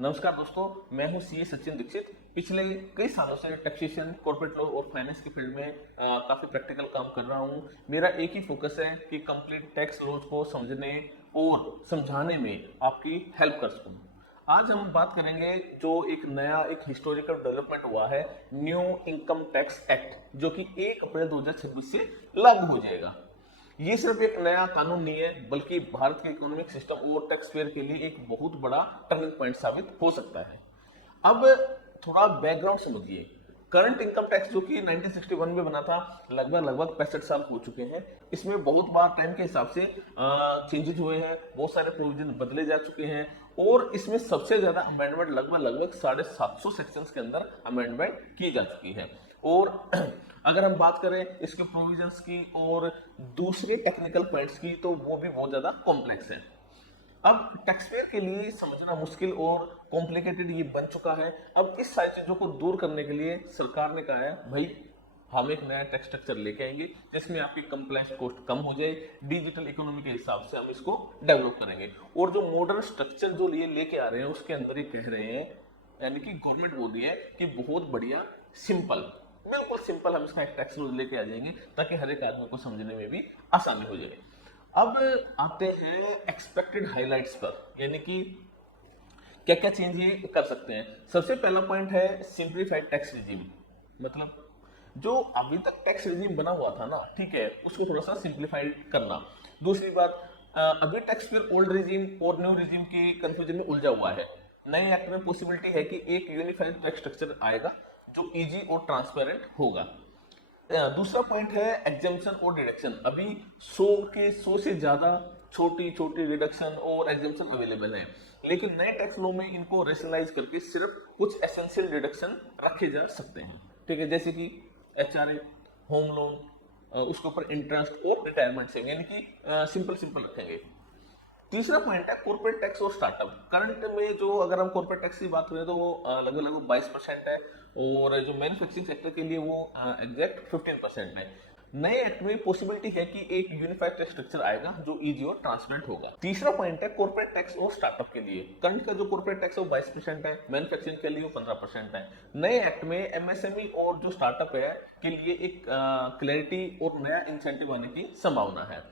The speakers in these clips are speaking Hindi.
नमस्कार दोस्तों, मैं हूं सीए सचिन दीक्षित। पिछले कई सालों से टैक्सेशन, कॉर्पोरेट लॉ और फाइनेंस के फील्ड में काफी प्रैक्टिकल काम कर रहा हूं। मेरा एक ही फोकस है कि कंप्लीट टैक्स लॉज को समझने और समझाने में आपकी हेल्प कर सकूं। आज हम बात करेंगे जो एक नया एक हिस्टोरिकल डेवलपमेंट हुआ है, न्यू इनकम टैक्स एक्ट, जो कि 1 अप्रैल 2026 से लागू हो जाएगा। ये सिर्फ एक नया कानून नहीं है, बल्कि भारत के इकोनॉमिक सिस्टम और टैक्स पेयर के लिए एक बहुत बड़ा टर्निंग पॉइंट साबित हो सकता है। अब थोड़ा बैकग्राउंड समझिए। करंट इनकम टैक्स जो कि 1961 में बना था, लगभग 65 साल हो चुके हैं। इसमें बहुत बार टाइम के हिसाब से चेंजेस हुए हैं, बहुत सारे प्रोविजन बदले जा चुके हैं और इसमें सबसे ज्यादा अमेंडमेंट लगभग 750 सेक्शंस के अंदर अमेंडमेंट की जा चुकी है। और अगर हम बात करें इसके प्रोविजंस की और दूसरे टेक्निकल पॉइंट्स की, तो वो भी बहुत ज्यादा कॉम्प्लेक्स है। अब टैक्सपेयर के लिए समझना मुश्किल और कॉम्प्लिकेटेड ये बन चुका है। अब इस सारी चीजों को दूर करने के लिए सरकार ने कहा है, भाई हम एक नया टैक्स स्ट्रक्चर लेके आएंगे जिसमें आपकी कंप्लायंस कॉस्ट कम हो जाए। डिजिटल इकोनॉमी के हिसाब से हम इसको डेवलप करेंगे और जो मॉडर्न स्ट्रक्चर जो ये लेके आ रहे हैं उसके अंदर ये कह रहे हैं, यानी कि गवर्नमेंट बोल रही है कि बहुत बढ़िया सिंपल, बिल्कुल सिंपल हम इसका एक टैक्स रूल लेके आ जाएंगे ताकि हर एक आदमी को समझने में भी आसानी हो जाए। अब आते हैं एक्सपेक्टेड हाइलाइट्स पर, यानी कि क्या क्या चेंज ये कर सकते हैं। सबसे पहला पॉइंट है सिंप्लीफाइड टैक्स रिजीम। मतलब जो अभी तक टैक्स रिजीम बना हुआ था ना, ठीक है, उसको थोड़ा सा सिंप्लीफाइड करना। दूसरी बात, अभी टैक्स पेयर ओल्ड रिजीम और न्यू रिजीम की कंफ्यूजन में उलझा हुआ है। नए एक्ट में पॉसिबिलिटी है कि एक यूनिफाइड टैक्स स्ट्रक्चर आएगा जो इजी और ट्रांसपेरेंट होगा। दूसरा पॉइंट है एग्जाम्पशन और डिडक्शन। अभी 100 से ज्यादा छोटी छोटी डिडक्शन और एग्जाम्पशन अवेलेबल है, लेकिन नए टैक्स लॉ में इनको रेशनलाइज करके सिर्फ कुछ एसेंशियल डिडक्शन रखे जा सकते हैं। ठीक है, जैसे कि एचआरए, होम लोन, उसके ऊपर इंटरेस्ट और रिटायरमेंट सेविंग, यानी कि सिंपल सिंपल रखेंगे। तीसरा पॉइंट है कॉर्पोरेट टैक्स और स्टार्टअप। करंट में जो अगर हम कॉर्पोरेट टैक्स की बात करें तो वो लगभग 22% है और जो मैन्युफैक्चरिंग सेक्टर के लिए वो एग्जैक्ट 15% है। नए एक्ट में पॉसिबिलिटी है कि एक यूनिफाइड टैक्स स्ट्रक्चर आएगा जो इजी और ट्रांसपेरेंट होगा। तीसरा पॉइंट है कॉर्पोरेट टैक्स और स्टार्टअप के लिए। करंट का जो कॉर्पोरेट टैक्स है वो 22% है, मैन्युफैक्चरिंग के लिए वो 15% है। नए एक्ट में एमएसएमई और जो स्टार्टअप है के लिए एक क्लैरिटी और नया इंसेंटिव आने की संभावना है।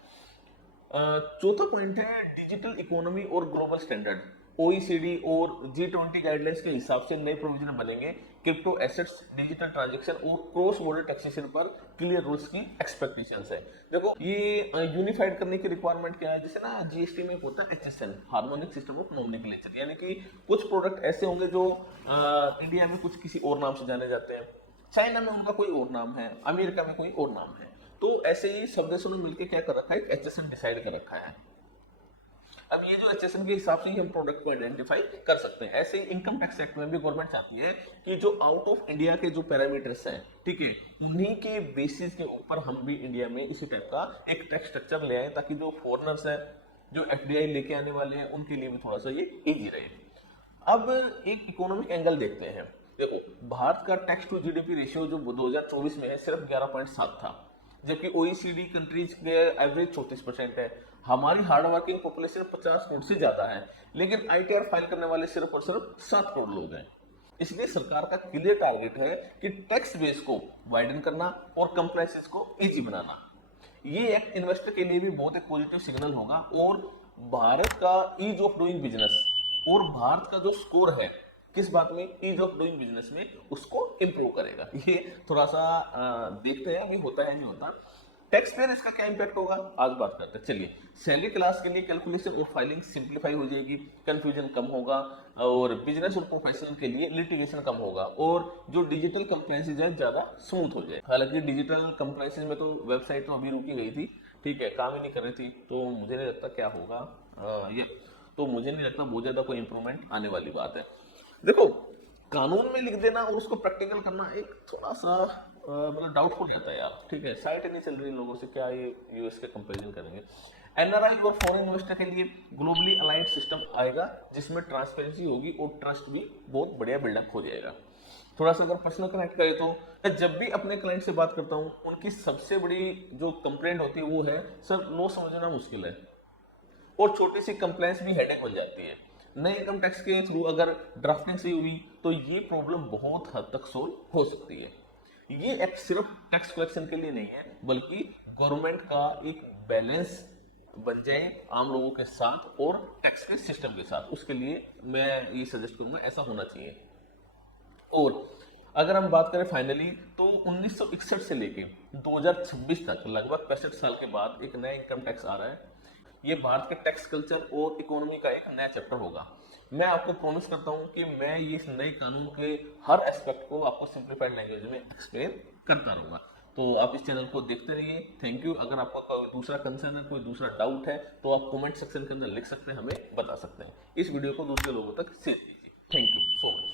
चौथा पॉइंट है डिजिटल इकोनॉमी और ग्लोबल स्टैंडर्ड। ओईसीडी और G20 गाइडलाइंस के हिसाब से नए प्रोविजन बनेंगे क्रिप्टो एसेट्स, डिजिटल ट्रांजैक्शन और क्रॉस बॉर्डर टैक्सेशन पर क्लियर रूल्स की एक्सपेक्टेशंस है। देखो ये यूनिफाइड करने की रिक्वायरमेंट क्या है, जैसे ना जीएसटी में होता है HSN, harmonic system of nomenclature, यानी कि कुछ प्रोडक्ट ऐसे होंगे जो इंडिया में कुछ किसी और नाम से जाने जाते हैं, चाइना में उनका कोई और नाम है, अमेरिका में कोई और नाम है। तो ऐसे ही सब देशों ने मिलकर क्या कर रखा है, एचएसएन डिसाइड कर रखा है। अब ये जो एचएसएन के हिसाब से ही हम प्रोडक्ट को आइडेंटिफाई कर सकते हैं। ऐसे ही इनकम टैक्स एक्ट में भी गवर्नमेंट चाहती है कि जो आउट ऑफ इंडिया के जो पैरामीटर्स हैं, ठीक है, उन्हीं के बेसिस के ऊपर हम भी इंडिया में इसी टाइप का एक टैक्स स्ट्रक्चर ले आए ताकि जो फॉरेनर्स हैं, जो एफडीआई लेके आने वाले हैं, उनके लिए भी थोड़ा सा ये इजी रहे। अब एक इकोनॉमिक एंगल देखते हैं। देखो भारत का टैक्स टू जीडीपी रेशियो जो 2024 में है सिर्फ 11.7 था, जबकि ओईसीडी कंट्रीज के एवरेज 34% है। हमारी हार्ड वर्किंग पॉपुलेशन 50 करोड़ से ज्यादा है, लेकिन आईटीआर फाइल करने वाले सिर्फ और सिर्फ 7 करोड़ लोग हैं। इसलिए सरकार का क्लियर टारगेट है कि टैक्स बेस को वाइडन करना और कंप्लायंसेस को इजी बनाना। ये एक्ट इन्वेस्टर के लिए भी बहुत एक पॉजिटिव सिग्नल होगा और भारत का ईज ऑफ डूइंग बिजनेस और भारत का जो स्कोर है किस बात में, ईज ऑफ डूइंग बिजनेस में, उसको इंप्रूव करेगा। ये थोड़ा सा देखते हैं ये होता है नहीं होता। टैक्स पेयर इसका क्या इंपैक्ट होगा आज बात करते हैं। चलिए, सैलरी क्लास के लिए कैलकुलेशन और फाइलिंग सिंप्लीफाई हो जाएगी, कंफ्यूजन कम होगा और बिजनेस और प्रोफेशनल के लिए लिटिगेशन कम होगा और जो डिजिटल कंप्लायंसेज है ज्यादा स्मूथ हो जाए। हालांकि डिजिटल कंप्लायंसेज में तो वेबसाइट तो अभी रुकी गई थी, ठीक है, काम ही नहीं कर रही थी, तो मुझे नहीं लगता क्या होगा ये, तो मुझे नहीं लगता बहुत ज्यादा कोई इंप्रूवमेंट आने वाली बात है। देखो कानून में लिख देना और उसको प्रैक्टिकल करना एक थोड़ा सा मतलब डाउटफुल रहता है यार, ठीक है, साइट नहीं चल रही इन लोगों से, क्या ये यूएस के कंपैरिजन करेंगे। एनआरआई और फॉरेन इन्वेस्टर के लिए ग्लोबली अलाइंड सिस्टम आएगा जिसमें ट्रांसपेरेंसी होगी और ट्रस्ट भी बहुत बढ़िया बिल्डअप हो जाएगा। थोड़ा सा अगर पर्सनल कनेक्ट करें तो मैं जब भी अपने क्लाइंट से बात करता हूँ उनकी सबसे बड़ी जो कंप्लेंट होती है वो है, सर नो समझना मुश्किल है, और छोटी सी कंप्लेंट्स भी हेडेक बन जाती है। नए इनकम टैक्स के थ्रू अगर ड्राफ्टिंग सही हुई तो ये प्रॉब्लम बहुत हद तक सोल्व हो सकती है। ये एक्ट सिर्फ टैक्स कलेक्शन के लिए नहीं है, बल्कि गवर्नमेंट का एक बैलेंस बन जाए आम लोगों के साथ और टैक्स के सिस्टम के साथ, उसके लिए मैं ये सजेस्ट करूंगा ऐसा होना चाहिए। और अगर हम बात करें फाइनली, तो 1961 से लेके 2026 तक लगभग 65 साल के बाद एक नया इनकम टैक्स आ रहा है। ये भारत के टैक्स कल्चर और इकोनॉमी का एक नया चैप्टर होगा। मैं आपको प्रॉमिस करता हूं कि मैं ये इस नए कानून के हर एस्पेक्ट को आपको सिंप्लीफाइड लैंग्वेज में एक्सप्लेन करता रहूंगा। तो आप इस चैनल को देखते रहिए। Thank you. अगर आपका कोई दूसरा कंसर्न है, कोई दूसरा डाउट है, तो आप कमेंट सेक्शन के अंदर लिख सकते हैं, हमें बता सकते हैं। इस वीडियो को दूसरे लोगों तक शेयर कीजिए। Thank you so much.